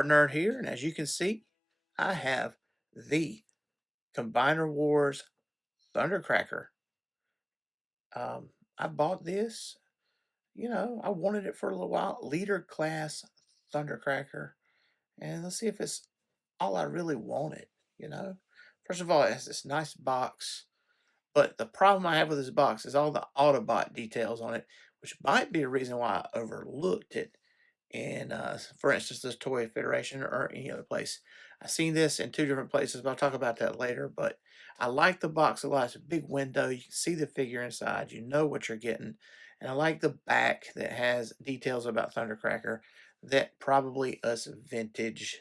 SpartanNerd here, and as you can see, I have the Combiner Wars Thundercracker. I bought this, I wanted it for a little while. Leader class Thundercracker, and let's see if it's all I really wanted, you know. First of all, it has this nice box, but the problem I have with this box is all the Autobot details on it, which might be a reason why I overlooked it. And for instance, this Toy Federation or any other place. I've seen this in two different places, but I'll talk about that later. But I like the box a lot. It's a big window. You can see the figure inside. You know what you're getting. And I like the back that has details about Thundercracker that probably us vintage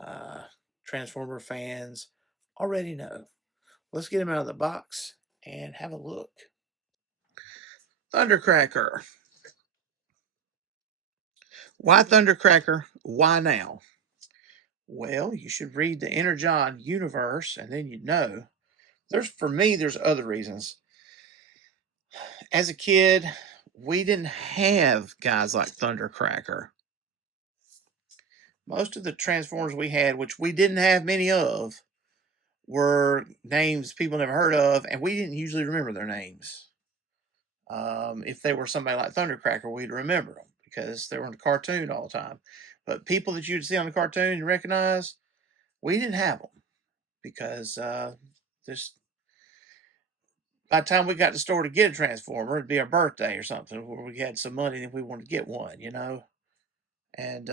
uh, Transformer fans already know. Let's get him out of the box and have a look. Thundercracker. Why Thundercracker? Why now? Well, you should read the Energon Universe, and then you know. For me, there's other reasons. As a kid, we didn't have guys like Thundercracker. Most of the Transformers we had, which we didn't have many of, were names people never heard of, and we didn't usually remember their names. If they were somebody like Thundercracker, we'd remember them because they were in the cartoon all the time. But people that you'd see on the cartoon and recognize, we didn't have them because this by the time we got to the store to get a Transformer, it'd be our birthday or something where we had some money and we wanted to get one, And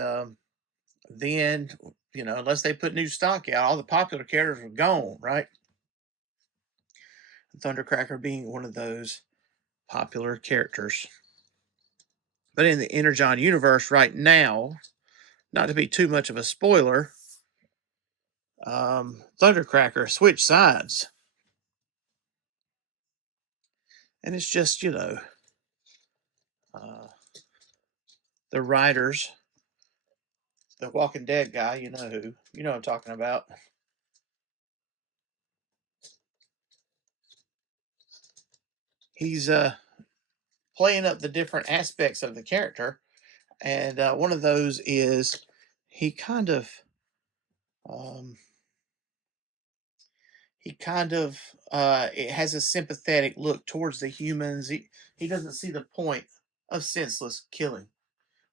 then, unless they put new stock out, all the popular characters were gone, right? Thundercracker being one of those popular characters. But in the Energon universe right now, not to be too much of a spoiler, Thundercracker switched sides. And it's just, the writers, the Walking Dead guy, you know who, you know what I'm talking about. He's playing up the different aspects of the character, and one of those is he kind of it has a sympathetic look towards the humans. He doesn't see the point of senseless killing.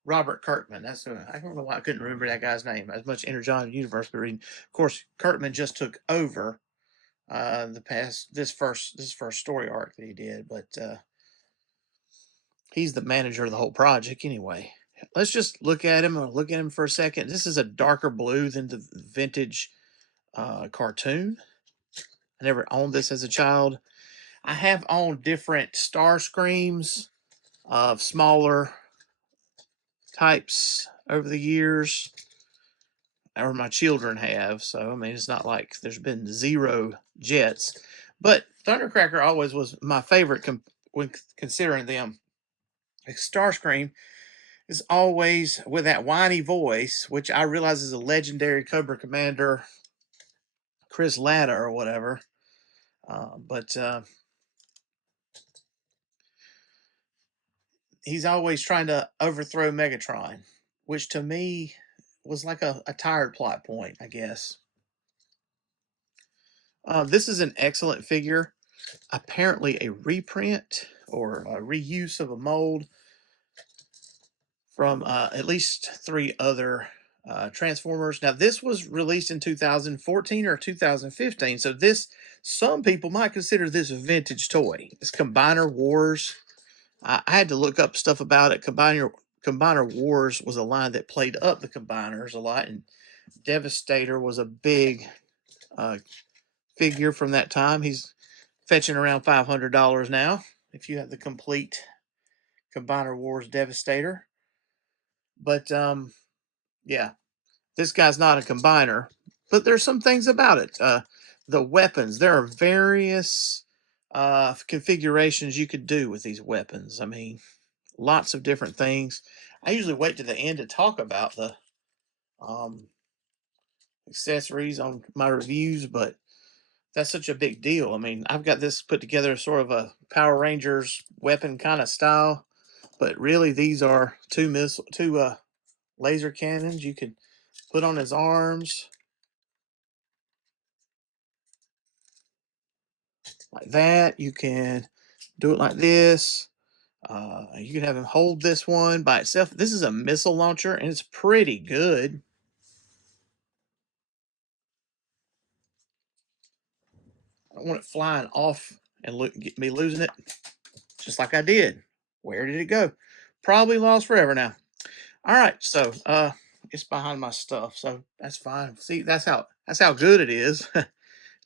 Robert Kirkman. That's I don't know why I couldn't remember that guy's name. As much Energon Universe, but reading. Of course, Kirkman just took over this first story arc that he did, but he's the manager of the whole project anyway. Let's just look at him for a second. This is a darker blue than the vintage cartoon. I never owned this as a child. I have owned different Star Screams of smaller types over the years, or my children have. So, I mean, it's not like there's been zero jets. But Thundercracker always was my favorite when considering them. Starscream is always with that whiny voice, which I realize is a legendary Cobra Commander, Chris Latta or whatever. But he's always trying to overthrow Megatron, which to me was like a tired plot point, I guess. This is an excellent figure. Apparently a reprint or a reuse of a mold from at least 3 other Transformers. Now, this was released in 2014 or 2015, so some people might consider this a vintage toy. It's Combiner Wars. I had to look up stuff about it. Combiner Wars was a line that played up the Combiners a lot, and Devastator was a big figure from that time. He's fetching around $500 now if you have the complete Combiner Wars Devastator. But yeah, this guy's not a combiner, but there's some things about it. The weapons, there are various configurations you could do with these weapons. I mean, lots of different things. I usually wait to the end to talk about the accessories on my reviews, but that's such a big deal. I mean, I've got this put together sort of a Power Rangers weapon kind of style, but really these are two laser cannons. You could put on his arms like that. You can do it like this. You can have him hold this one by itself. This is a missile launcher, and it's pretty good. I don't want it flying off and get me losing it, just like I did. Where did it go? Probably lost forever now. All right, so it's behind my stuff, so that's fine. See, that's how good it is.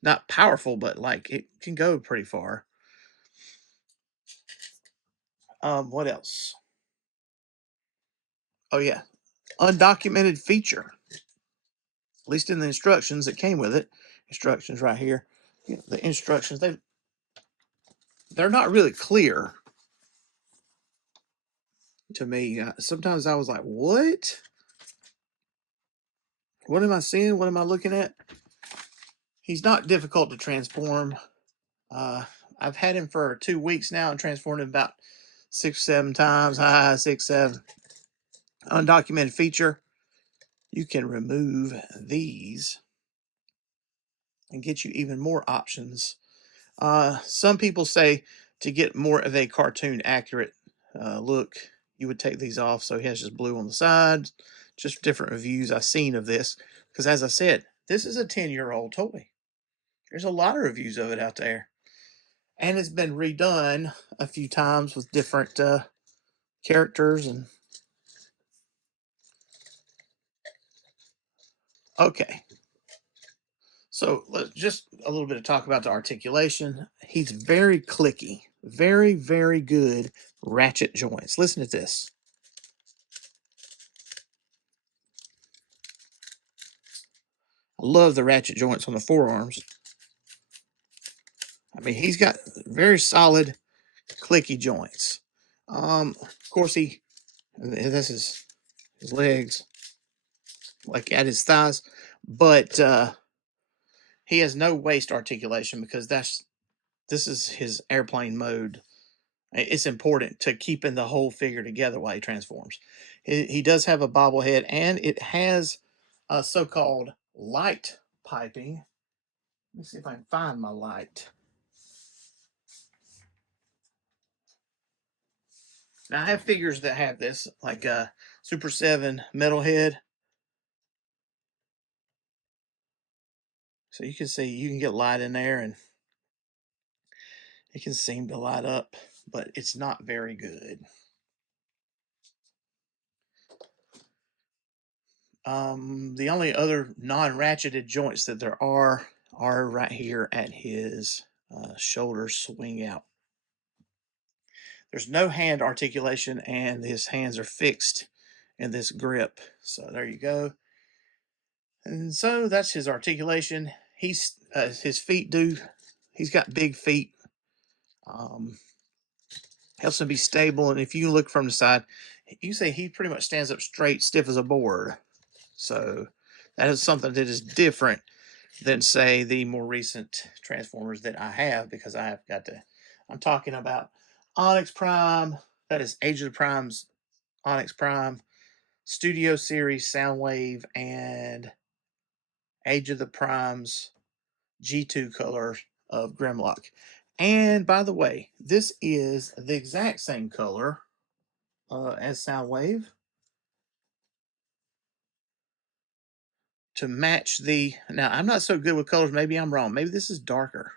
Not powerful, but like it can go pretty far. What else? Oh yeah, undocumented feature. At least in the instructions that came with it. Instructions right here. The instructions they're not really clear to me. Sometimes I was like, what? What am I seeing? What am I looking at? He's not difficult to transform. Uh, I've had him for 2 weeks now and transformed him about 6, 7 times. 6, 7. Undocumented feature. You can remove these and get you even more options. Some people say to get more of a cartoon accurate look, you would take these off. So he has just blue on the sides. Just different reviews I've seen of this. Because as I said, this is a 10-year-old toy. There's a lot of reviews of it out there. And it's been redone a few times with different characters. And okay. So just a little bit of talk about the articulation. He's very clicky. Very, very good ratchet joints. Listen to this. I love the ratchet joints on the forearms. I mean, he's got very solid, clicky joints. Of course, this is his legs, like at his thighs, but he has no waist articulation because this is his airplane mode. It's important to keeping the whole figure together while he transforms. He does have a bobblehead, and it has a so-called light piping. Let me see if I can find my light. Now, I have figures that have this, like Super 7 Metalhead. So you can see, you can get light in there, and it can seem to light up, but it's not very good. The only other non-ratcheted joints that there are right here at his shoulder swing out. There's no hand articulation, and his hands are fixed in this grip. So there you go. And so that's his articulation. His feet he's got big feet. Helps him be stable. And if you look from the side, you say he pretty much stands up straight, stiff as a board. So that is something that is different than, say, the more recent Transformers that I have, because I'm talking about Onyx Prime. That is Age of the Prime's Onyx Prime, Studio Series Soundwave, and Age of the Prime's G2 color of Grimlock. And by the way, this is the exact same color as Soundwave to match the. Now, I'm not so good with colors. Maybe I'm wrong. Maybe this is darker.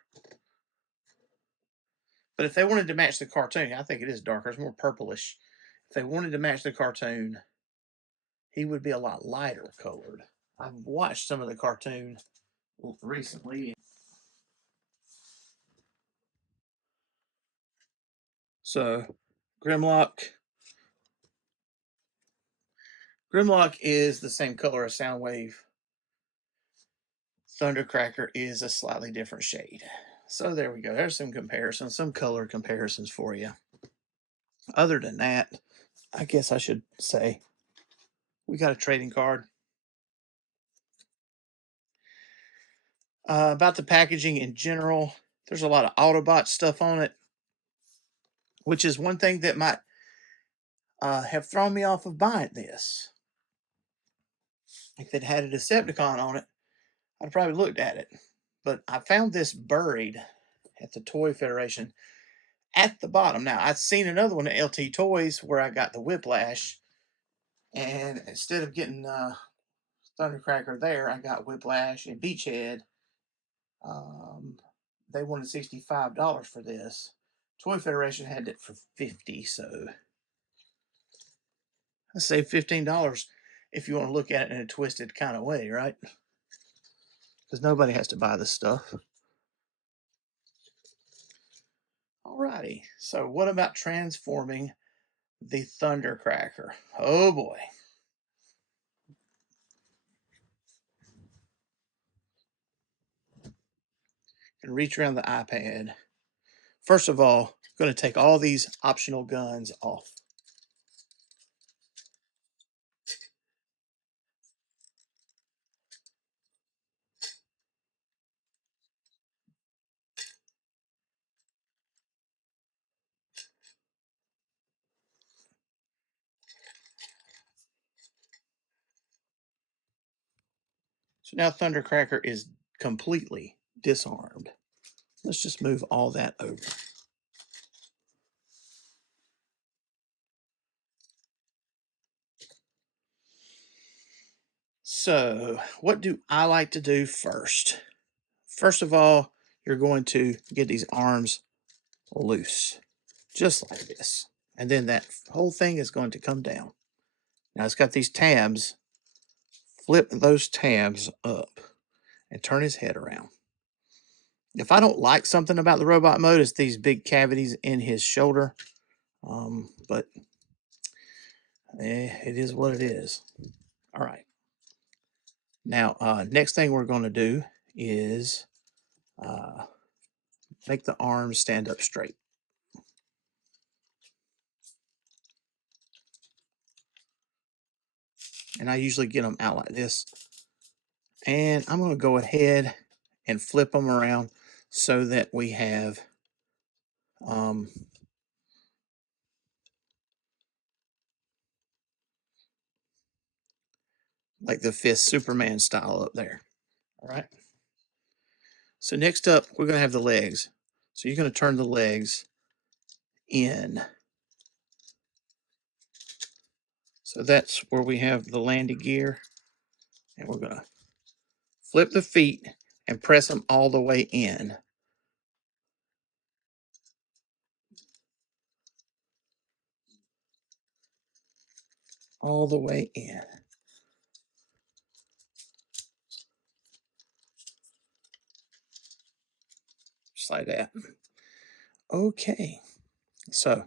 But if they wanted to match the cartoon, I think it is darker. It's more purplish. If they wanted to match the cartoon, he would be a lot lighter colored. I've watched some of the cartoon recently. So, Grimlock is the same color as Soundwave. Thundercracker is a slightly different shade. So there we go. There's some comparisons, some color comparisons for you. Other than that, I guess I should say we got a trading card. About the packaging in general, there's a lot of Autobot stuff on it, which is one thing that might have thrown me off of buying this. If it had a Decepticon on it, I'd probably looked at it. But I found this buried at the Toy Federation at the bottom. Now, I'd seen another one at LT Toys where I got the Whiplash. And instead of getting Thundercracker there, I got Whiplash and Beachhead. They wanted $65 for this. Toy Federation had it for $50, so I saved $15 if you want to look at it in a twisted kind of way, right? Because nobody has to buy this stuff. Alrighty, so what about transforming the Thundercracker? Oh boy. And reach around the iPad. First of all, I'm going to take all these optional guns off. So now Thundercracker is completely disarmed. Let's just move all that over. So, what do I like to do first? First of all, you're going to get these arms loose, just like this. And then that whole thing is going to come down. Now it's got these tabs. Flip those tabs up and turn his head around. If I don't like something about the robot mode, it's these big cavities in his shoulder. But it is what it is. All right. Now, next thing we're going to do is make the arms stand up straight. And I usually get them out like this. And I'm going to go ahead and flip them around so that we have like the fifth Superman style up there. All right. So next up, we're going to have the legs. So you're going to turn the legs in. So that's where we have the landing gear. And we're going to flip the feet and press them all the way in. All the way in. Just like that. Okay. So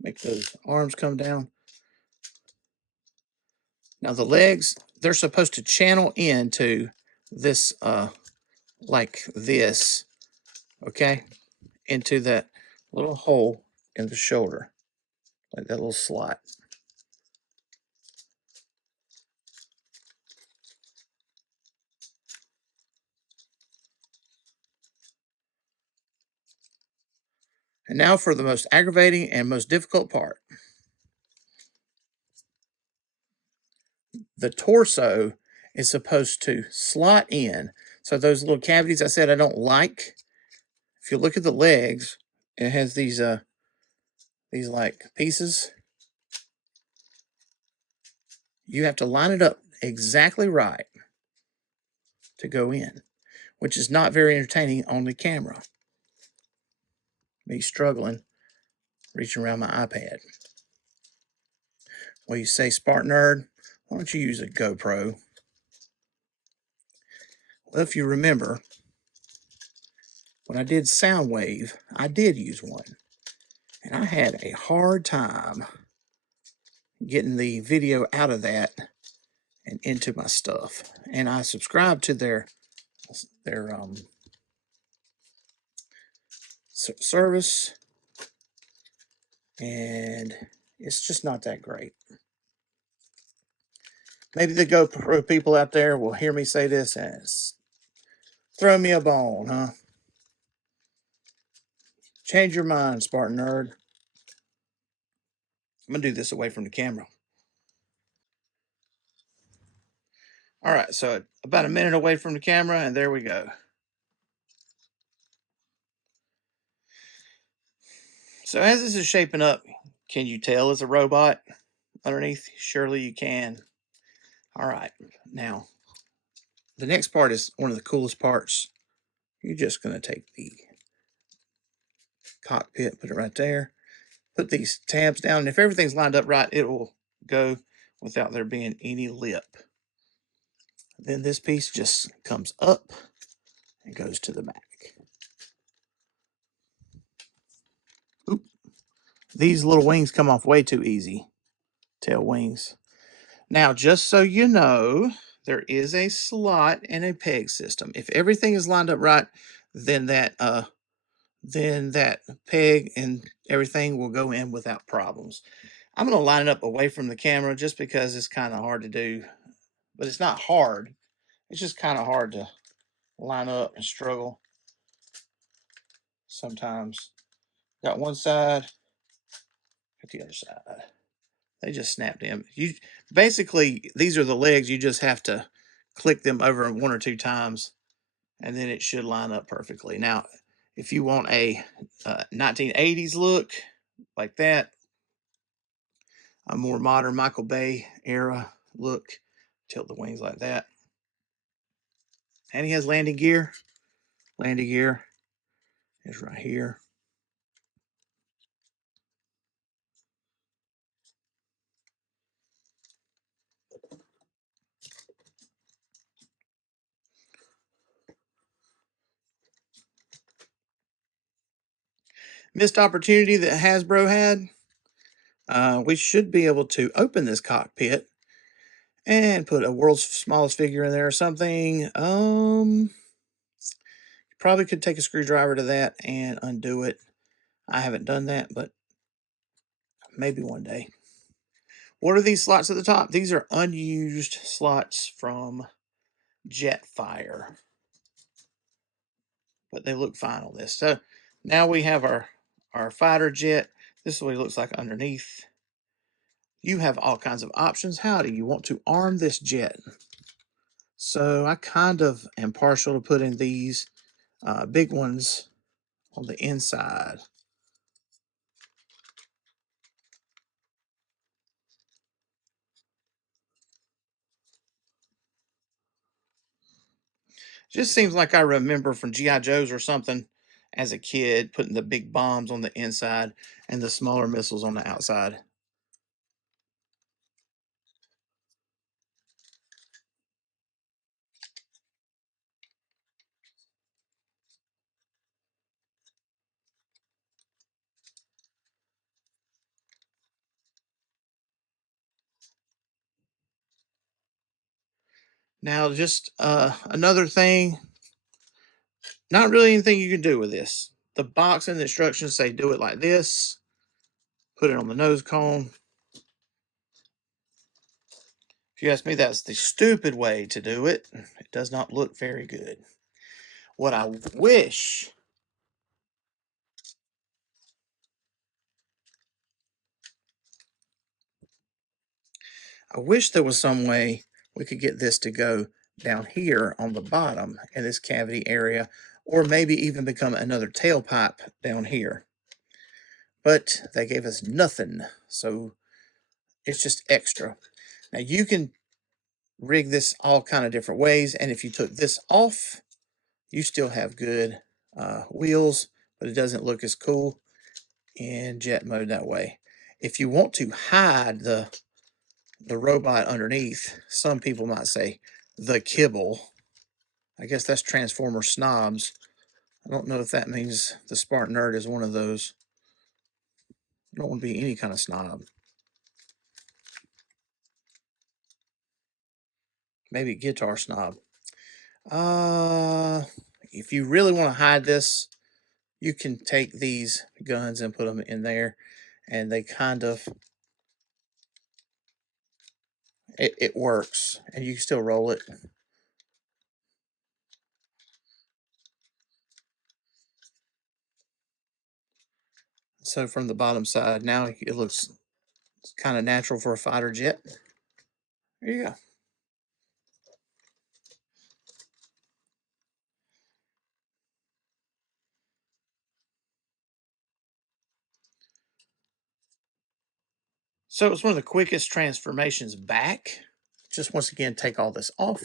make those arms come down. Now the legs, they're supposed to channel into this, like this, okay? Into that little hole in the shoulder, like that little slot. And now for the most aggravating and most difficult part. The torso is supposed to slot in. So those little cavities I said I don't like, if you look at the legs, it has these like pieces. You have to line it up exactly right to go in, which is not very entertaining on the camera. Me struggling, reaching around my iPad. Well, you say, SpartanNerd, why don't you use a GoPro? Well, if you remember, when I did Soundwave, I did use one. And I had a hard time getting the video out of that and into my stuff. And I subscribed to their service, and it's just not that great. Maybe the GoPro people out there will hear me say this as throw me a bone, huh? Change your mind, SpartanNerd. I'm gonna do this away from the camera. All right, so about a minute away from the camera, and there we go. So as this is shaping up, can you tell it's a robot underneath? Surely you can. All right, now the next part is one of the coolest parts. You're just going to take the cockpit, put it right there, put these tabs down, and if everything's lined up right, it will go without there being any lip. Then this piece just comes up and goes to the back. Oop. These little wings come off way too easy. Tail wings. Now, just so you know, there is a slot and a peg system. If everything is lined up right, then that peg and everything will go in without problems. I'm going to line it up away from the camera just because it's kind of hard to do, but it's not hard. It's just kind of hard to line up and struggle sometimes. Got one side, got the other side. They just snapped in. You basically, these are the legs. You just have to click them over one or two times, and then it should line up perfectly. Now, if you want a 1980s look like that, a more modern Michael Bay era look, tilt the wings like that. And he has landing gear. Landing gear is right here. Missed opportunity that Hasbro had. We should be able to open this cockpit and put a world's smallest figure in there or something. Probably could take a screwdriver to that and undo it. I haven't done that, but maybe one day. What are these slots at the top? These are unused slots from Jetfire, but they look fine on this. So now we have our fighter jet. This is what it looks like underneath. You have all kinds of options. How do you want to arm this jet? So I kind of am partial to putting these big ones on the inside. Just seems like I remember from G.I. Joe's or something as a kid putting the big bombs on the inside and the smaller missiles on the outside. Now, just another thing, not really anything you can do with this. The box and the instructions say do it like this, put it on the nose cone. If you ask me, that's the stupid way to do it. It does not look very good. What I wish there was some way we could get this to go down here on the bottom in this cavity area, or maybe even become another tailpipe down here. But they gave us nothing, so it's just extra. Now you can rig this all kind of different ways, and if you took this off, you still have good wheels, but it doesn't look as cool in jet mode that way. If you want to hide the robot underneath, some people might say the kibble. I guess that's Transformer snobs. I don't know if that means the SpartanNerd is one of those. I don't want to be any kind of snob. Maybe guitar snob. If you really want to hide this, you can take these guns and put them in there, and they kind of it works, and you can still roll it. So from the bottom side, now it looks kind of natural for a fighter jet. There you go. So it's one of the quickest transformations back. Just once again, take all this off.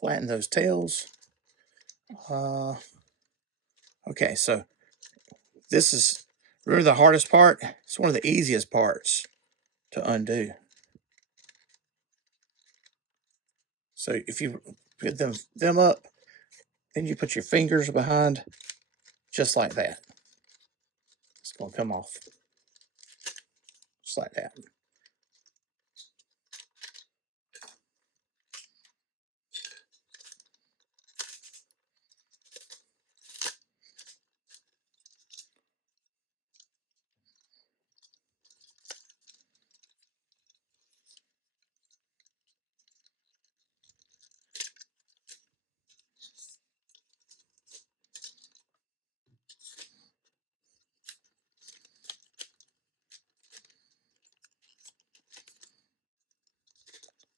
Flatten those tails. Okay, so this is really the hardest part. It's one of the easiest parts to undo. So if you put them up, then you put your fingers behind, just like that. It's going to come off, just like that.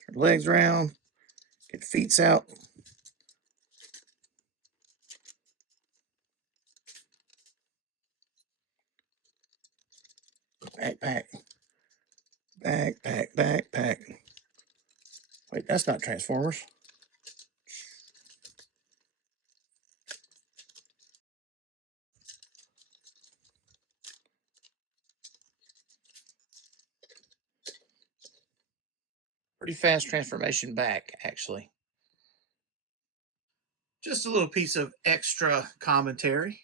Turn the legs around, get the feet out. Backpack. Backpack, backpack. Wait, that's not Transformers. Pretty fast transformation back, actually. Just a little piece of extra commentary.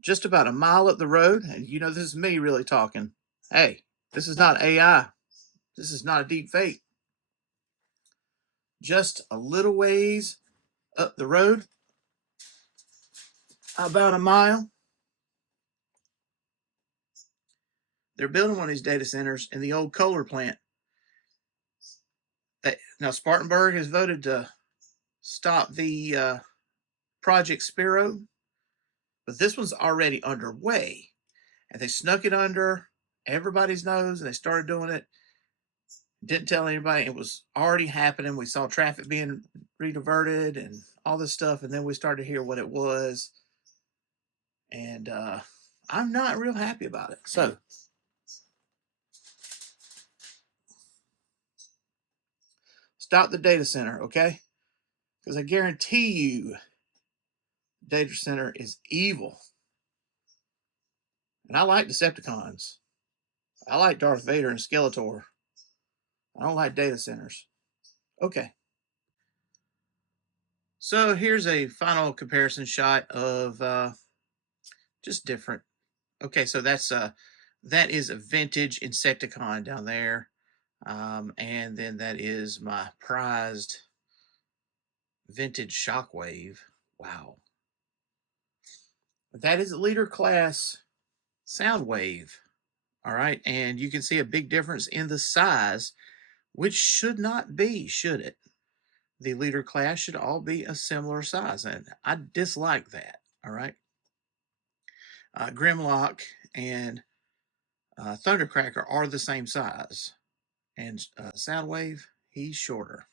Just about a mile up the road, and you know this is me really talking. Hey, this is not AI. This is not a deep fake. Just a little ways up the road, about a mile. They're building one of these data centers in the old Kohler plant. Now, Spartanburg has voted to stop the Project Spiro, but this one's already underway. And they snuck it under everybody's nose, and they started doing it. Didn't tell anybody. It was already happening. We saw traffic being rediverted and all this stuff, and then we started to hear what it was. And I'm not real happy about it. So stop the data center, okay? Because I guarantee you, data center is evil. And I like Decepticons. I like Darth Vader and Skeletor. I don't like data centers. Okay. So here's a final comparison shot of just different. Okay, so that is a vintage Insecticon down there. And then that is my prized vintage Shockwave. Wow. That is a leader class Soundwave. All right, and you can see a big difference in the size, which should not be, should it? The leader class should all be a similar size, and I dislike that. All right. Grimlock and Thundercracker are the same size, and Soundwave, he's shorter.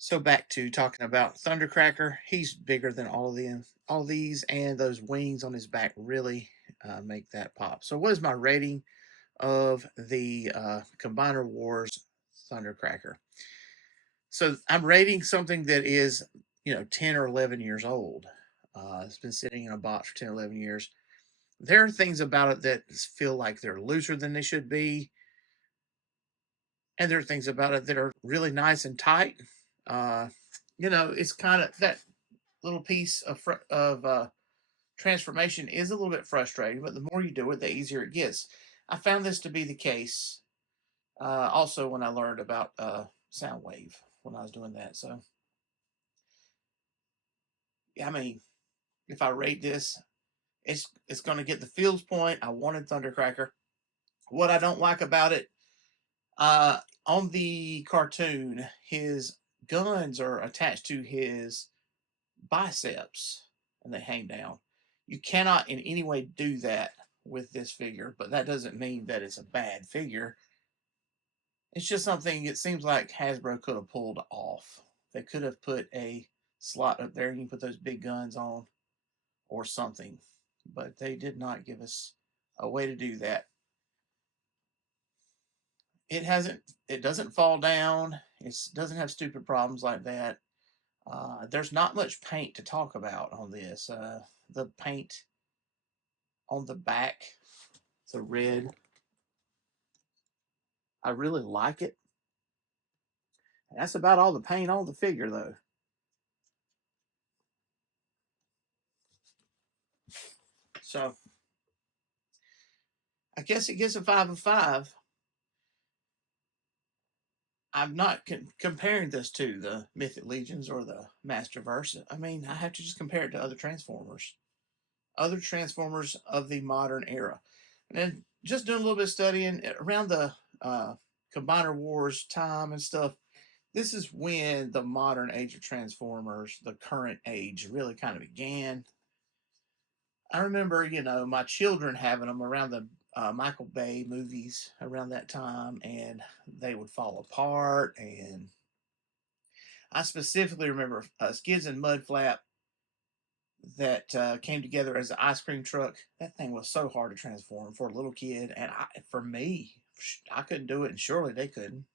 So back to talking about Thundercracker, he's bigger than all of them, all these, and those wings on his back really make that pop. So what is my rating of the Combiner Wars Thundercracker? So I'm rating something that is, 10 or 11 years old. It's been sitting in a box for 10 or 11 years. There are things about it that feel like they're looser than they should be. And there are things about it that are really nice and tight. It's kind of that little piece of transformation is a little bit frustrating, but the more you do it, the easier it gets. I found this to be the case also when I learned about Soundwave when I was doing that. So, yeah, I mean, if I rate this, it's going to get the feels point. I wanted Thundercracker. What I don't like about it, on the cartoon, his guns are attached to his biceps and they hang down. You cannot in any way do that with this figure, but that doesn't mean that it's a bad figure. It's just something it seems like Hasbro could have pulled off. They could have put a slot up there. You can put those big guns on or something. But they did not give us a way to do that. It doesn't fall down. It doesn't have stupid problems like that. There's not much paint to talk about on this. The paint on the back, the red, I really like it. That's about all the paint on the figure, though. So, I guess it gets a 5 of 5. I'm not comparing this to the Mythic Legions or the Masterverse. I mean, I have to just compare it to other Transformers. Other Transformers of the modern era. And just doing a little bit of studying around the Combiner Wars time and stuff, this is when the modern age of Transformers, the current age, really kind of began. I remember, my children having them around the Michael Bay movies around that time, and they would fall apart. And I specifically remember Skids and Mudflap that came together as an ice cream truck. That thing was so hard to transform for a little kid, and for me, I couldn't do it, and surely they couldn't.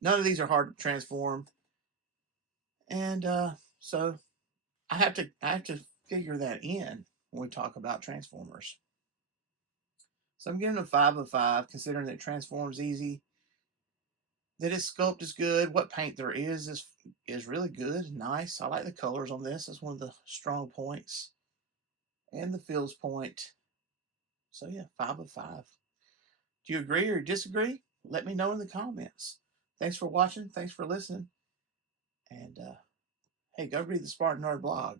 None of these are hard to transform, and so I have to figure that in when we talk about Transformers. So I'm giving it a 5 of 5, considering that it transforms easy, that its sculpt is good, what paint there is really good, nice. I like the colors on this. That's one of the strong points, and the feels point. So yeah, 5 of 5. Do you agree or disagree? Let me know in the comments. Thanks for watching. Thanks for listening. And hey, go read the SpartanNerd blog.